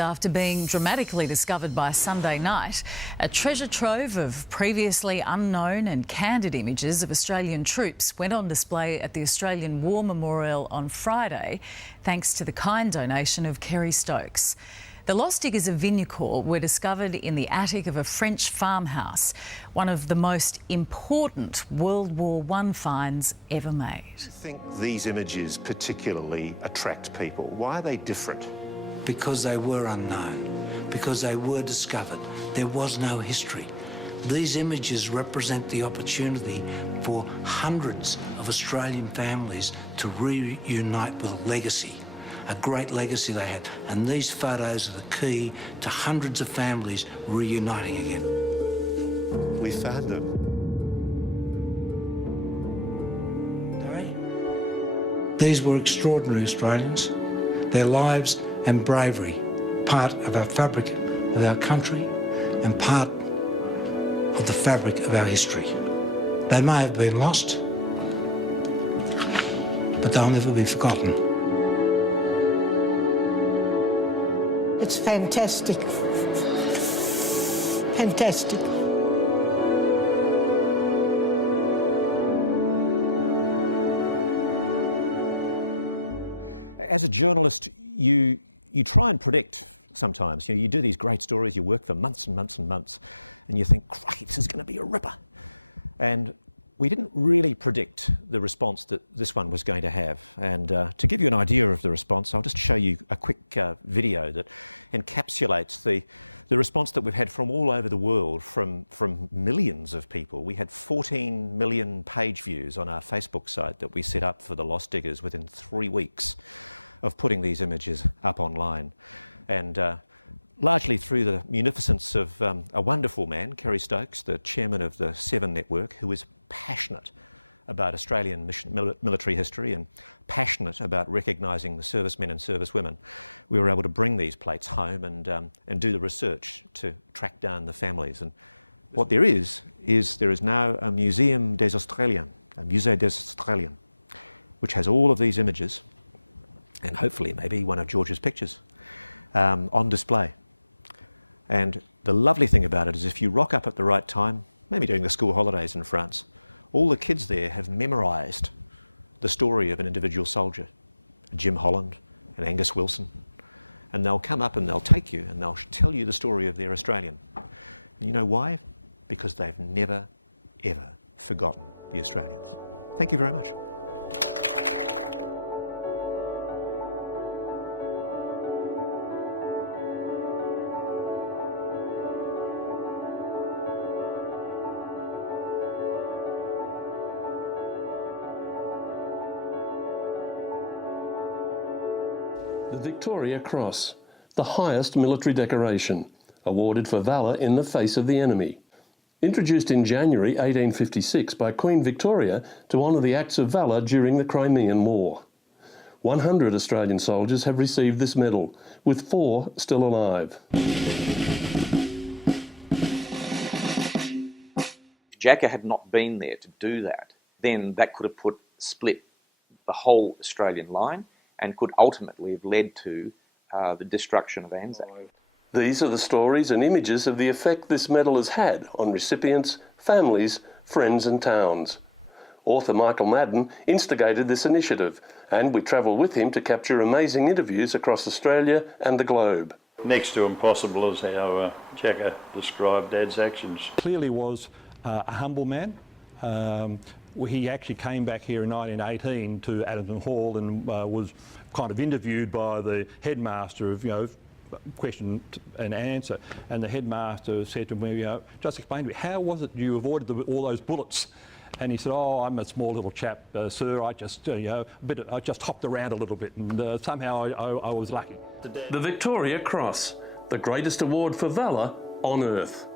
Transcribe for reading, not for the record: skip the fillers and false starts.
after being dramatically discovered by Sunday night, a treasure trove of previously unknown and candid images of Australian troops went on display at the Australian War Memorial on Friday, thanks to the kind donation of Kerry Stokes. The lost diggers of Vignacourt were discovered in the attic of a French farmhouse, one of the most important World War I finds ever made. I think these images particularly attract people. Why are they different? Because they were unknown, because they were discovered. There was no history. These images represent the opportunity for hundreds of Australian families to reunite with a legacy. A great legacy they had, and these photos are the key to hundreds of families reuniting again. We found them. These were extraordinary Australians. Their lives and bravery, part of our fabric of our country and part of the fabric of our history. They may have been lost, but they'll never be forgotten. It's fantastic. Fantastic. As a journalist, you try and predict sometimes. You do these great stories, you work for months and months and months, and you think, crikey, this is going to be a ripper. And we didn't really predict the response that this one was going to have. And to give you an idea of the response, I'll just show you a quick video that encapsulates the response that we've had from all over the world, from millions of people. We had 14 million page views on our Facebook site that we set up for the Lost Diggers within 3 weeks of putting these images up online. And largely through the munificence of a wonderful man, Kerry Stokes, the chairman of the Seven Network, who is passionate about Australian military history and passionate about recognising the servicemen and servicewomen. We were able to bring these plates home and do the research to track down the families. And what there is now a Muséum des Australiens, a Musée des Australiens, which has all of these images and hopefully maybe one of George's pictures on display. And the lovely thing about it is if you rock up at the right time, maybe during the school holidays in France, all the kids there have memorised the story of an individual soldier, Jim Holland and Angus Wilson. And they'll come up and they'll take you and they'll tell you the story of their Australian. And you know why? Because they've never, ever forgotten the Australians. Thank you very much. The Victoria Cross, the highest military decoration, awarded for valour in the face of the enemy. Introduced in January 1856 by Queen Victoria to honour the acts of valour during the Crimean War. 100 Australian soldiers have received this medal, with 4 still alive. If Jacka had not been there to do that, then that could have split the whole Australian line and could ultimately have led to the destruction of Anzac. These are the stories and images of the effect this medal has had on recipients, families, friends and towns. Author Michael Madden instigated this initiative, and we travelled with him to capture amazing interviews across Australia and the globe. Next to impossible is how Jacka described Dad's actions. Clearly was a humble man. He actually came back here in 1918 to Addington Hall and was kind of interviewed by the headmaster of, question and answer. And the headmaster said to me, just explain to me, how was it you avoided all those bullets? And he said, oh, I'm a small little chap, sir. I just, I just hopped around a little bit and somehow I was lucky. The Victoria Cross, the greatest award for valour on earth.